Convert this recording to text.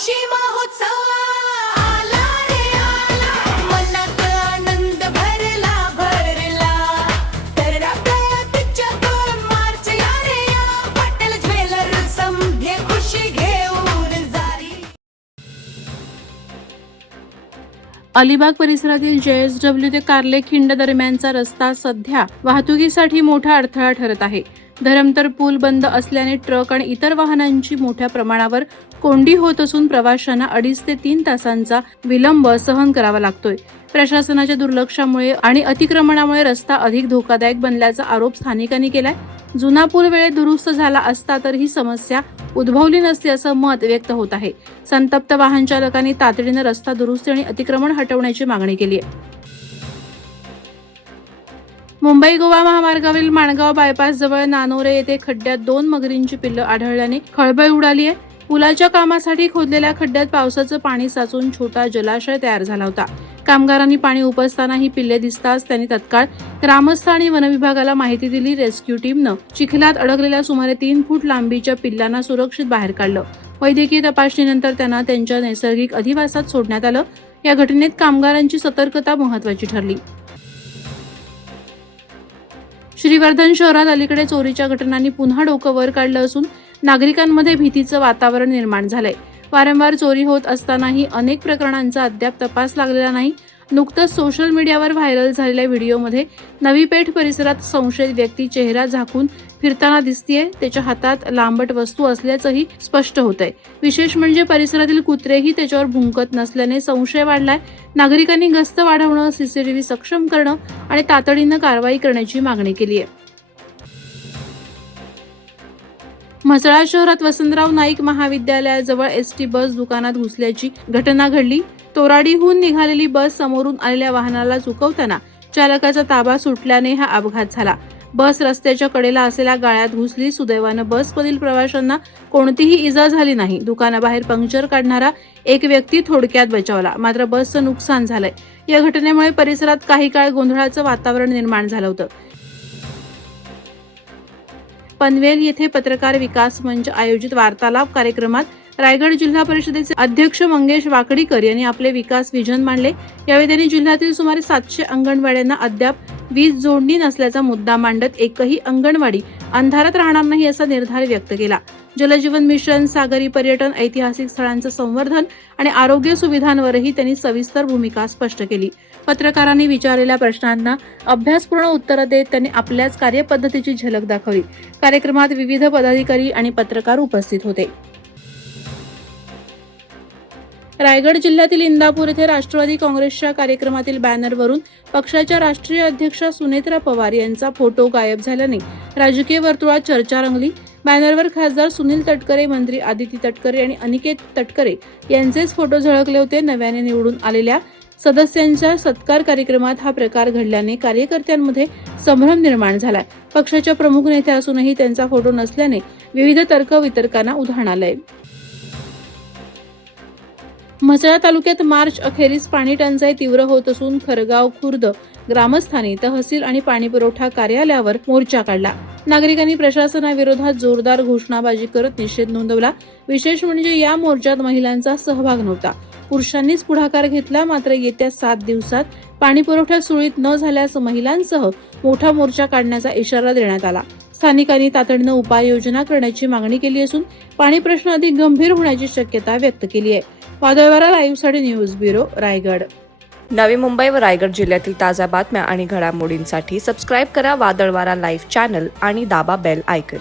खुशी महोत्सव आला रे आला, मनात आनंद भरला भरला, तर आपल्या तिच्यावर मार्च या रे या, पटेल ज्वेलर्स समधे खुशी घेऊन जारी. अलिबाग परिसरातील JSW ते कार्लेखिंड दरम्यानचा रस्ता सध्या वाहतुकीसाठी मोठा अडथळा ठरत आहे. धरमतर पूल बंद असल्याने ट्रक आणि इतर वाहनांची मोठ्या प्रमाणावर कोंडी होत असून प्रवाशांना 2.5 ते 3 तासांचा विलंब सहन करावा लागतोय. प्रशासनाच्या दुर्लक्षामुळे आणि अतिक्रमणामुळे रस्ता अधिक धोकादायक बनल्याचा आरोप स्थानिकांनी केलाय. जुना पूल वेळेत दुरुस्त झाला असता तर ही समस्या उद्भवली नसती असं मत व्यक्त होत आहे. संतप्त वाहन चालकांनी तातडीनं रस्ता दुरुस्ती आणि अतिक्रमण हटवण्याची मागणी केली आहे. मुंबई गोवा महामार्गावरील माणगाव बायपास जवळ नानोरे येथे खड्ड्यात 2 मगरींची पिल्लं आढळल्याने खळबळ उडाली आहे. पुलाच्या कामासाठी खोदलेल्या खड्ड्यात पावसाचं पाणी साचून छोटा जलाशय तयार झाला होता. कामगारांनी पाणी उपसताना ही पिल्ले दिसताच त्यांनी तत्काळ ग्रामस्थ आणि वनविभागाला माहिती दिली. रेस्क्यू टीमनं चिखलात अडकलेल्या सुमारे 3 फूट लांबीच्या पिल्लांना सुरक्षित बाहेर काढलं. वैद्यकीय तपासणीनंतर त्यांना त्यांच्या नैसर्गिक अधिवासात सोडण्यात आलं. या घटनेत कामगारांची सतर्कता महत्त्वाची ठरली. श्रीवर्धन शहरात अलीकडे चोरीच्या घटनांनी पुन्हा डोकं वर काढलं असून नागरिकांमध्ये भीतीचं वातावरण निर्माण झालंय. वारंवार चोरी होत असतानाही अनेक प्रकरणांचा अद्याप तपास लागलेला नाही. नुकतंच सोशल मीडियावर व्हायरल झालेल्या व्हिडिओमध्ये नवी पेठ परिसरात संशयित व्यक्ती चेहरा झाकून फिरताना दिसतीये. त्याच्या हातात लांबट वस्तू असल्याचंही स्पष्ट होतंय. विशेष म्हणजे परिसरातील कुत्रेही त्याच्यावर भुंकत नसल्याने संशय वाढलाय. नागरिकांनी गस्त वाढवणं, CCTV सक्षम करणं आणि तातडीनं कारवाई करण्याची मागणी केली आहे. म्हसळा शहरात वसंतराव नाईक महाविद्यालयाजवळ ST बस दुकानात घुसल्याची घटना घडली. तोराडीहून निघालेली बस समोरून आलेल्या वाहनाला चुकवताना चालकाचा ताबा सुटल्याने हा अपघात झाला. बस रस्त्याच्या कडेला असलेल्या गाळ्यात घुसली. सुदैवानं बसमधील प्रवाशांना कोणतीही इजा झाली नाही. दुकानाबाहेर पंक्चर काढणारा एक व्यक्ती थोडक्यात बचावला, मात्र बसचं नुकसान झालंय. या घटनेमुळे परिसरात काही काळ गोंधळाचं वातावरण निर्माण झालं होतं. पनवेल येथे पत्रकार विकास मंच आयोजित वार्तालाप कार्यक्रमात रायगड जिल्हा परिषदेचे अध्यक्ष मंगेश वाकडीकर यांनी आपले विकास विजन मांडले. यावेळी त्यांनी जिल्ह्यातील सुमारे 700 अंगणवाड्यांना अद्याप वीज जोडणी नसल्याचा मुद्दा मांडत एकही अंगणवाडी अंधारात राहणार नाही असा निर्धार व्यक्त केला. जलजीवन मिशन, सागरी पर्यटन, ऐतिहासिक स्थळांचं संवर्धन आणि आरोग्य सुविधांवरही त्यांनी सविस्तर भूमिका स्पष्ट केली. पत्रकारांनी विचारलेल्या प्रश्नांना अभ्यासपूर्ण उत्तरं देत त्यांनी आपल्याच कार्यपद्धतीची झलक दाखवली. कार्यक्रमात विविध पदाधिकारी आणि पत्रकार उपस्थित होते. रायगड जिल्ह्यातील इंदापूर येथे राष्ट्रवादी काँग्रेसच्या कार्यक्रमातील बॅनरवरून पक्षाच्या राष्ट्रीय अध्यक्षा सुनेत्रा पवार यांचा फोटो गायब झाल्याने राजकीय वर्तुळात चर्चा रंगली. बॅनरवर खासदार सुनील तटकरे, मंत्री आदिती तटकरे आणि अनिकेत तटकरे यांचेच फोटो झळकले होते. नव्याने निवडून आलेल्या सदस्यांच्या सत्कार कार्यक्रमात हा प्रकार घडल्याने कार्यकर्त्यांमध्ये संभ्रम निर्माण झालाय. पक्षाच्या प्रमुख नेत्या असूनही त्यांचा फोटो नसल्याने विविध तर्कवितर्कांना उधाण आलंय. म्हसळा तालुक्यात मार्च अखेरीस पाणी टंचाई तीव्र होत असून खरगाव खुर्द ग्रामस्थांनी तहसील आणि पाणीपुरवठा कार्यालयावर मोर्चा काढला. नागरिकांनी प्रशासनाविरोधात जोरदार घोषणाबाजी करत निषेध नोंदवला. विशेष म्हणजे या मोर्चात महिलांचा सहभाग नव्हता. पुरुषांनीच पुढाकार घेतला. मात्र येत्या 7 दिवसात पाणीपुरवठा सुरळीत न झाल्यास महिलांसह मोठा मोर्चा काढण्याचा इशारा देण्यात आला. स्थानिकांनी तातडीनं उपाययोजना करण्याची मागणी केली असून पाणी प्रश्न अधिक गंभीर होण्याची शक्यता व्यक्त केली आहे. वादळवारा लाईव्हसाठी न्यूज ब्युरो, रायगड. नवी मुंबई व रायगड जिल्ह्यातील ताज्या बातम्या आणि घडामोडींसाठी सबस्क्राईब करा वादळवारा लाईव्ह चॅनल आणि दाबा बेल आयकॉन.